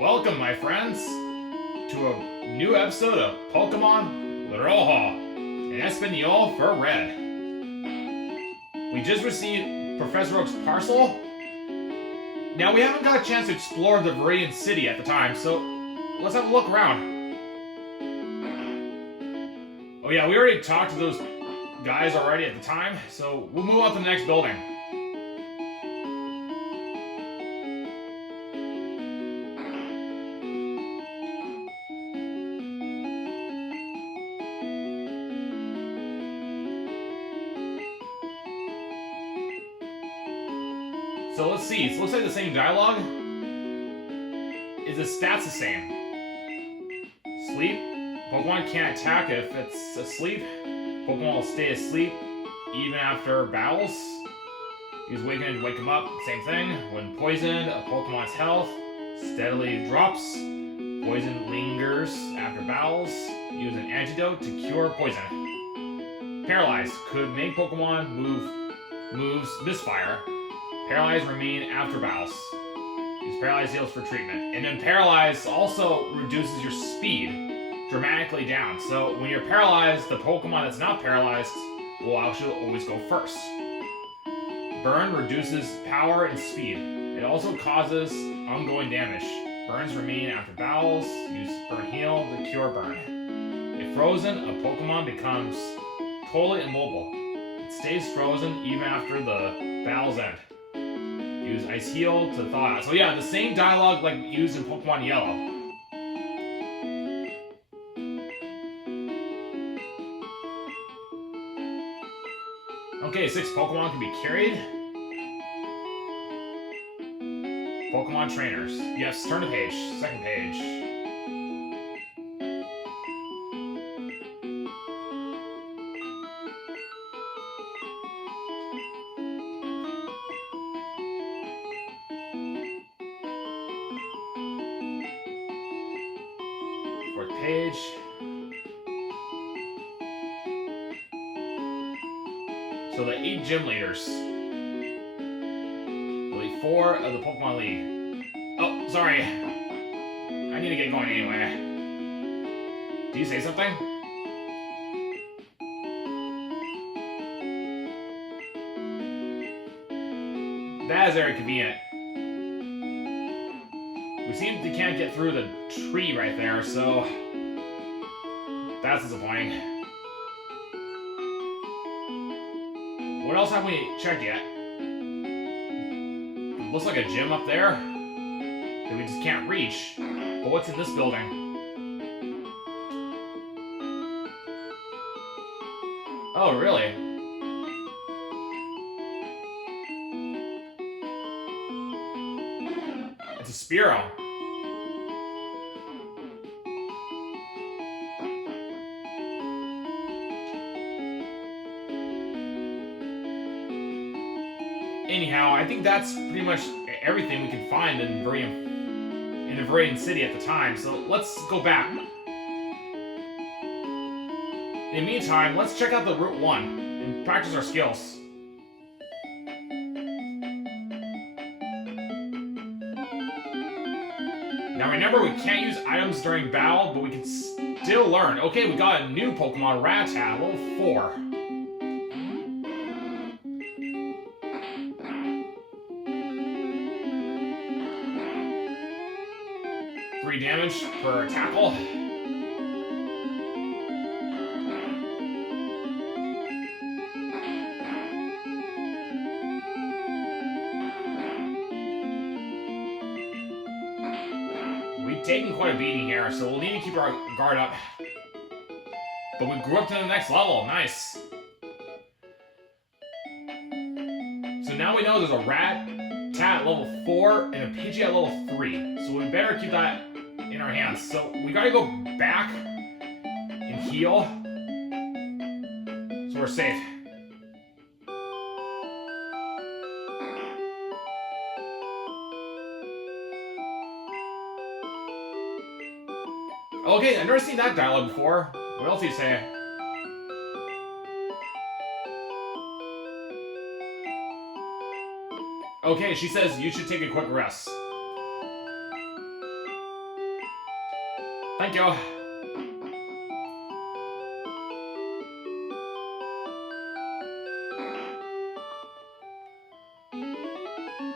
Welcome, my friends, to a new episode of Pokemon Rojo in Espanol for Red. We just received Professor Oak's parcel. Now, we haven't got a chance to explore the Viridian City at the time, so let's have a look around. Oh yeah, we already talked to those guys already at the time, so we'll move on to the next building. So let's see, it looks like the same dialogue. Is the stats the same? Sleep. Pokemon can't attack if it's asleep. Pokemon will stay asleep even after battles. Use Awaken to wake them up. Same thing. When poisoned, a Pokemon's health steadily drops. Poison lingers after battles. Use an antidote to cure poison. Paralyzed. Could make Pokemon moves misfire. Paralyzed remain after battles. Use Paralyzed heals for treatment. And then Paralyzed also reduces your speed dramatically down. So when you're paralyzed, the Pokemon that's not paralyzed will actually always go first. Burn reduces power and speed. It also causes ongoing damage. Burns remain after battles. Use Burn Heal to cure burn. If frozen, a Pokemon becomes totally immobile. It stays frozen even after the battle's end. Use Ice Heal to thaw out. So yeah, the same dialogue like used in Pokemon Yellow. Okay, 6 Pokemon can be carried. Pokemon trainers. Yes, turn the page. Second page. Fourth page. So the 8 gym leaders. Only 4 of the Pokemon League. Oh, sorry. I need to get going anyway. Do you say something? That is very convenient. We seem to can't get through the tree right there, so that's disappointing. What else have we checked yet? It looks like a gym up there that we just can't reach. But what's in this building? Oh, really? It's a Spearow. Anyhow, I think that's pretty much everything we can find in the Viridian City at the time, so let's go back. In the meantime, let's check out the Route 1 and practice our skills. Now remember, we can't use items during battle, but we can still learn. Okay, we got a new Pokemon, Rattata, level 4. 3 damage per tackle. We've taken quite a beating here, so we'll need to keep our guard up. But we grew up to the next level. Nice. So now we know there's a Rattata level 4 and a Pidgey at level 3. So we better keep that in our hands. So we gotta go back and heal so we're safe. Okay, I've never seen that dialogue before. What else do you say? Okay, she says you should take a quick rest. thank you.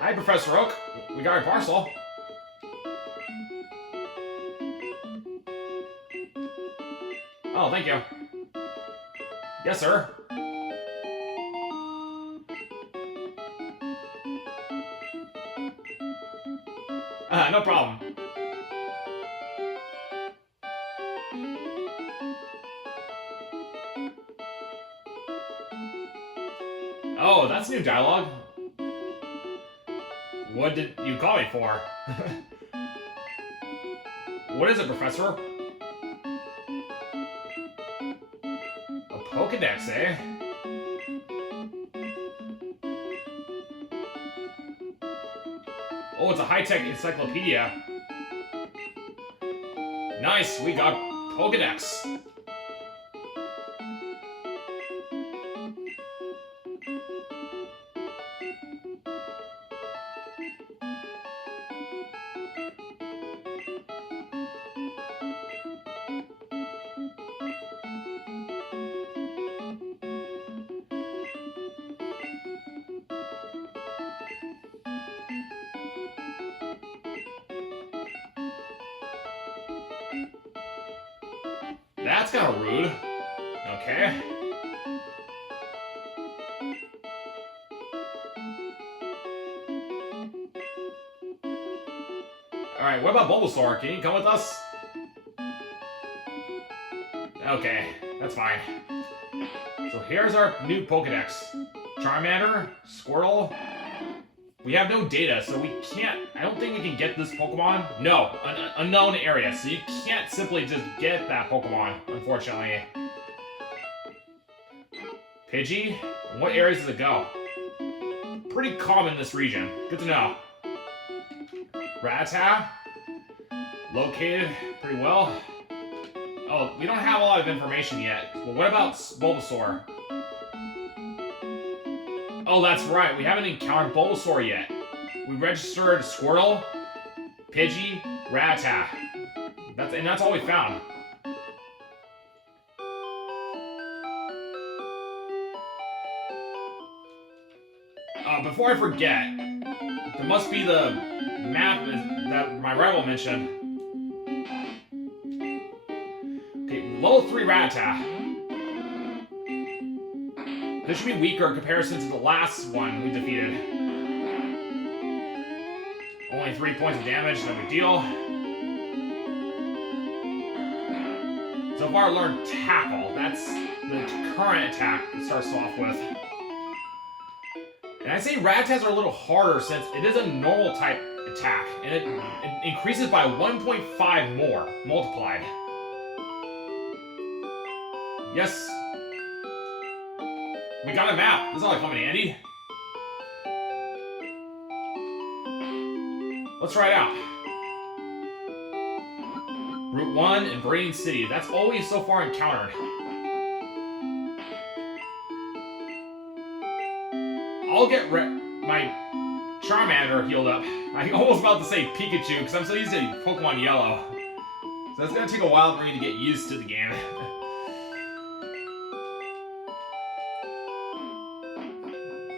Hi, Professor Oak. We got our parcel. Oh, thank you. Yes, sir. No problem. Oh, that's new dialogue. What did you call me for? What is it, Professor? A Pokédex, eh? Oh, it's a high-tech encyclopedia. Nice, we got Pokédex. That's kind of rude. Okay. Alright, what about Bulbasaur? Can you come with us? Okay, that's fine. So here's our new Pokedex. Charmander, Squirtle. We have no data, so we can't... I don't think we can get this Pokemon. No, unknown area, so you can't simply just get that Pokemon, unfortunately. Pidgey? What areas does it go? Pretty common in this region. Good to know. Rattata? Located pretty well. Oh, we don't have a lot of information yet. But what about Bulbasaur? Oh, that's right. We haven't encountered Bulbasaur yet. We registered Squirtle, Pidgey, Rattata. That's all we found. Before I forget, there must be the map that my rival mentioned. Okay, level 3 Rattata. This should be weaker in comparison to the last one we defeated. Only 3 points of damage, no big deal. So far, I learned Tackle. That's the current attack it starts off with. And I'd say Rattatas are a little harder since it is a normal type attack, and it increases by 1.5 more, multiplied. Yes. We got a map. This is all coming handy. Let's try it out. Route 1 and Brain City. That's all we've so far encountered. I'll get my Charmander healed up. I'm almost about to say Pikachu because I'm so used to Pokemon Yellow. So it's going to take a while for me to get used to the game.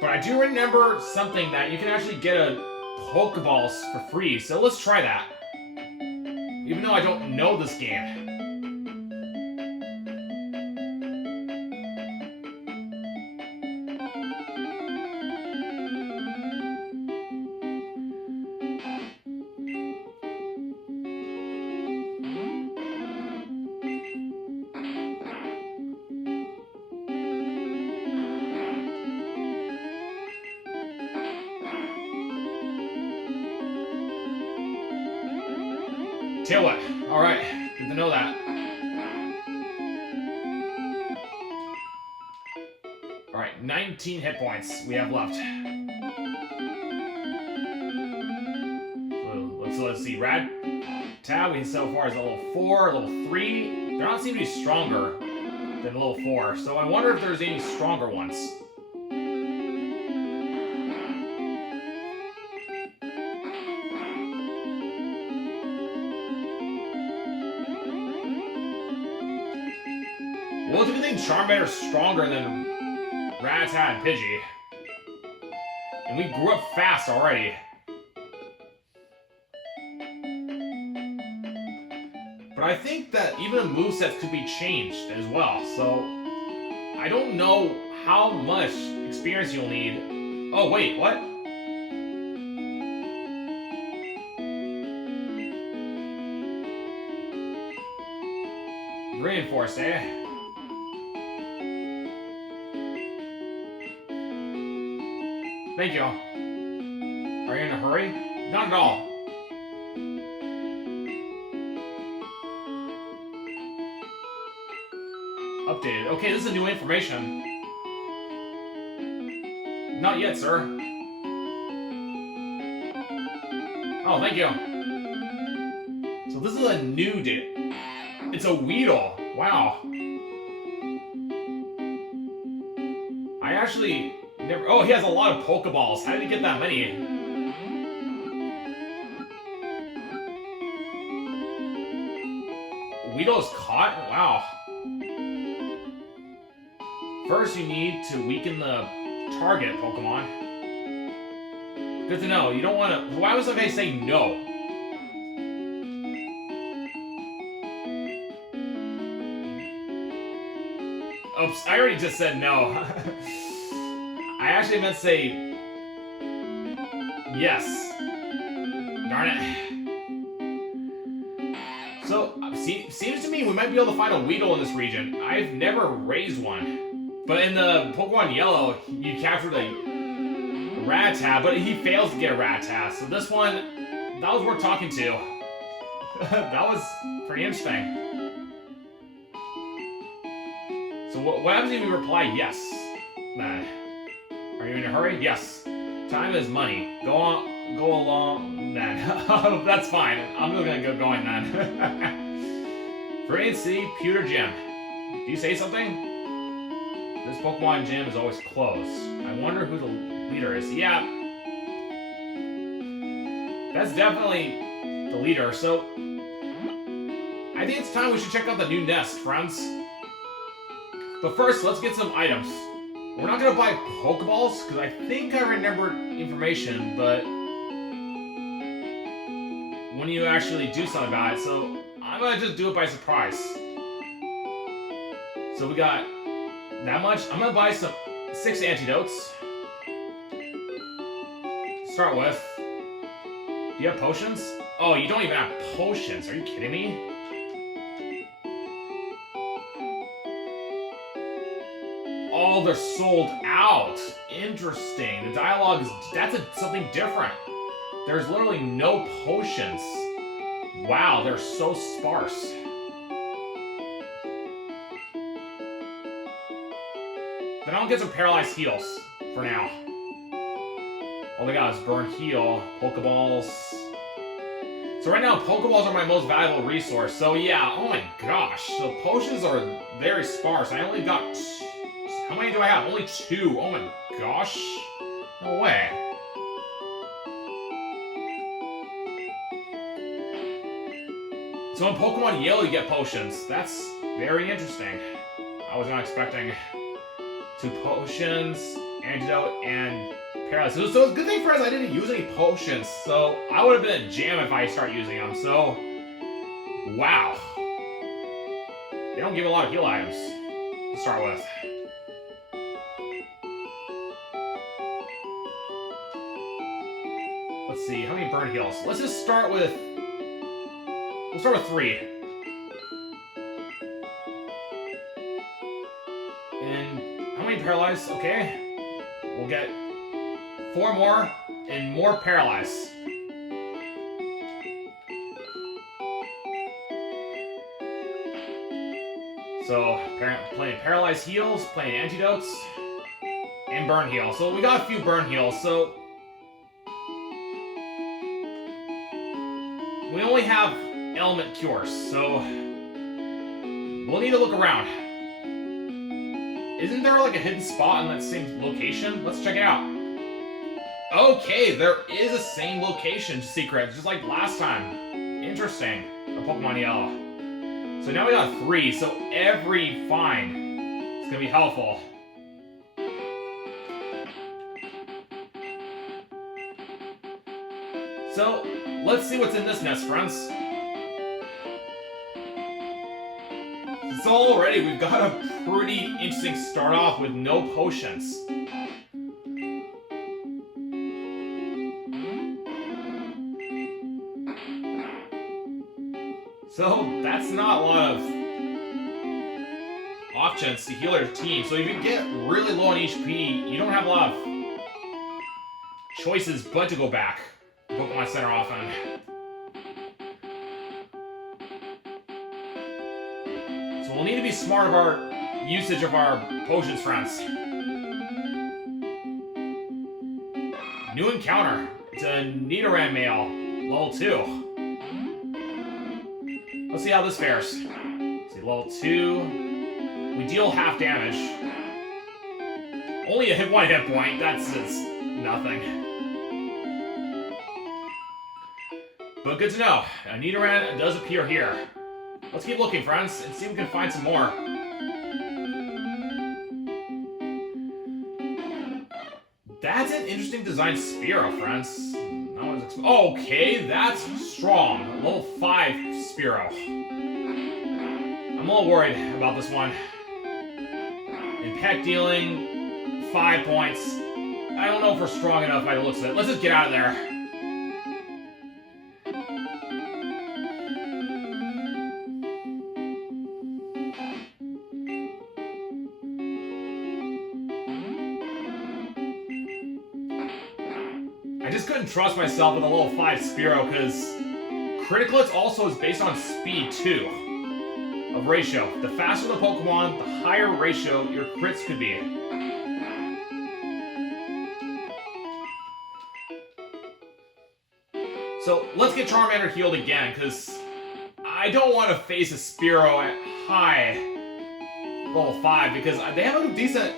But I do remember something that you can actually get a Pokeballs for free, so let's try that. Even though I don't know this game. Tailwind. Alright, good to know that. Alright, 19 hit points we have left. So let's see, Rattata we so far is level 4, level 3. They're not seem to be stronger than level 4, so I wonder if there's any stronger ones. Well, do you think Charmander's stronger than Rattata and Pidgey? And we grew up fast already. But I think that even the movesets could be changed as well, so I don't know how much experience you'll need. Oh, wait, what? Reinforced, eh? Thank you. Are you in a hurry? Not at all. Updated. Okay, this is new information. Not yet, sir. Oh, thank you. So this is a new date. It's a Weedle. Wow. I actually never... Oh, he has a lot of Pokeballs. How did he get that many? Weedle's caught? Wow. First, you need to weaken the target Pokemon. Good to know. You don't want to... Why was somebody saying no? Oops, I already just said no. I actually meant to say... yes. Darn it. So, seems to me we might be able to find a Weedle in this region. I've never raised one. But in the Pokemon Yellow, you captured a Rattata, but he fails to get a Rattata. So this one, that was worth talking to. That was pretty interesting. So what happens if you reply yes? Nah. Are you in a hurry? Yes. Time is money. Go along then. That's fine. I'm just gonna go going then. Viridian City, Pewter Gym. Do you say something? This Pokemon gym is always closed. I wonder who the leader is. Yeah. That's definitely the leader, so... I think it's time we should check out the new nest, friends. But first, let's get some items. We're not gonna buy Pokeballs, because I think I remember information, but... when you actually do something about it, so... I'm gonna just do it by surprise. So we got... that much. I'm gonna buy 6 antidotes. Start with. Do you have potions? Oh, you don't even have potions. Are you kidding me? Oh, they're sold out. Interesting. The dialogue is... that's something different. There's literally no potions. Wow, they're so sparse. Then I'll get some paralyzed heals for now. All they got is burn heal, Pokeballs. So right now, Pokeballs are my most valuable resource. So yeah, oh my gosh. So potions are very sparse. I only got... how many do I have? Only 2. Oh my gosh. No way. So in Pokemon Yellow, you get potions. That's very interesting. I was not expecting... 2 potions, antidote, and paralysis. So it's a good thing for us I didn't use any potions. So I would have been a jam if I start using them. So, wow. They don't give a lot of heal items to start with. Let's see, how many burn heals? Let's just start with... we'll start with 3. And how many paralyzed? Okay. We'll get 4 more and more paralyzed. So, plenty of paralyzed heals, plenty of antidotes, and burn heal. So we got a few burn heals, so... we only have element cures, so... we'll need to look around. Isn't there like a hidden spot in that same location? Let's check it out. Okay, there is a same location secret, just like last time. Interesting. The Pokemon Yellow. So now we got 3, so every find is gonna be helpful. So, let's see what's in this nest, friends. So already we've got a pretty interesting start off with no potions. So that's not a lot of options to heal your team. So if you get really low on HP, you don't have a lot of choices but to go back to Pokemon Center often. So we'll need to be smart of our usage of our potions, friends. New encounter. It's a Nidoran male, level 2. Let's see how this fares. Let's see, level 2. We deal half damage. Only a 1 hit point. That's just nothing. But good to know. A Nidoran does appear here. Let's keep looking, friends, and see if we can find some more. That's an interesting design Spearow, friends. Okay, that's strong. Level 5 Spearow. I'm a little worried about this one. Impact dealing, 5 points. I don't know if we're strong enough by the looks of it. Let's just get out of there. I just couldn't trust myself with a level 5 Spearow because critical hits also is based on speed too. Of ratio. The faster the Pokemon, the higher ratio your crits could be. So let's get Charmander healed again because I don't want to face a Spearow at high level 5 because they have a decent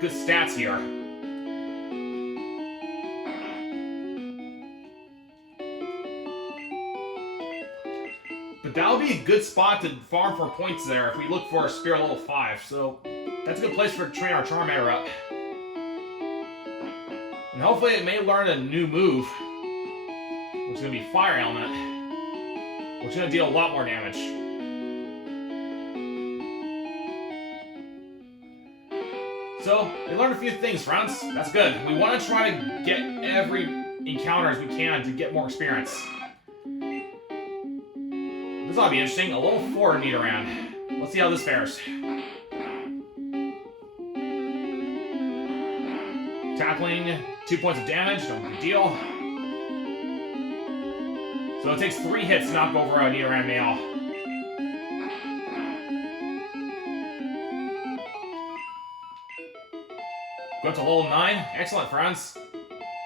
good stats here. But that'll be a good spot to farm for points there if we look for a Spearow level 5. So that's a good place for train our Charmander up. And hopefully it may learn a new move, which is going to be Fire Element, which is going to deal a lot more damage. So we learned a few things, friends. That's good. We want to try to get every encounter as we can to get more experience. This ought to be interesting. A level 4 Nidoran. Let's see how this fares. Tackling, 2 points of damage, no big deal. So it takes 3 hits to knock over a Nidoran male. Go up to level 9. Excellent, friends.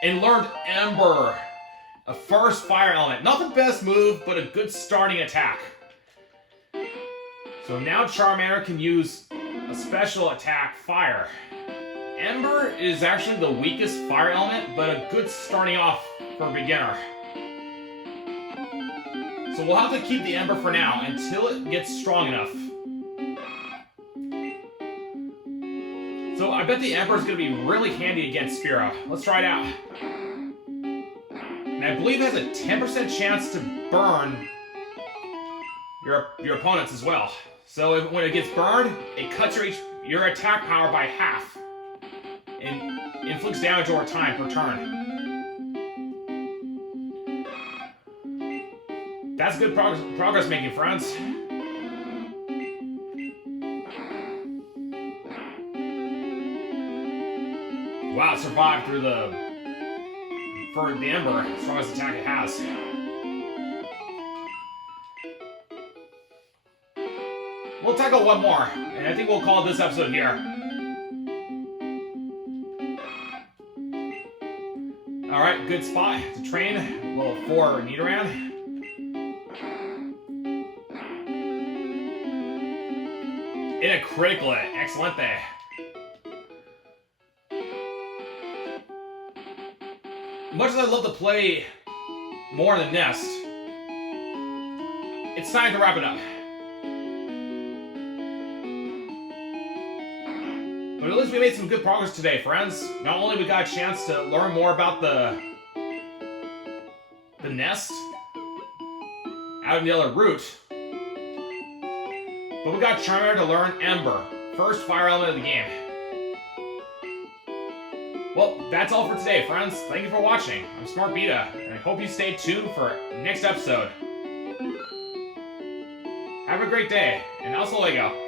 And learned Ember. A first fire element. Not the best move, but a good starting attack. So now Charmander can use a special attack, Fire. Ember is actually the weakest fire element, but a good starting off for a beginner. So we'll have to keep the Ember for now, until it gets strong enough. So I bet the Ember is going to be really handy against Spearow. Let's try it out. And I believe it has a 10% chance to burn your opponents as well. So when it gets burned, it cuts your attack power by half. And inflicts damage over time per turn. That's good progress making, friends. Wow, it survived through the Ember, strongest attack it has. We'll tackle one more, and I think we'll call this episode here. Alright, good spot to train. Level 4 Nidoran. In a critical hit. Excellent there. Much as I'd love to play more in the nest, it's time to wrap it up. But at least we made some good progress today, friends. Not only we got a chance to learn more about the nest out in the other route, but we got Charmander to learn Ember, first fire element of the game. Well, that's all for today, friends. Thank you for watching. I'm Smart Beta, and I hope you stay tuned for next episode. Have a great day, and also Lego.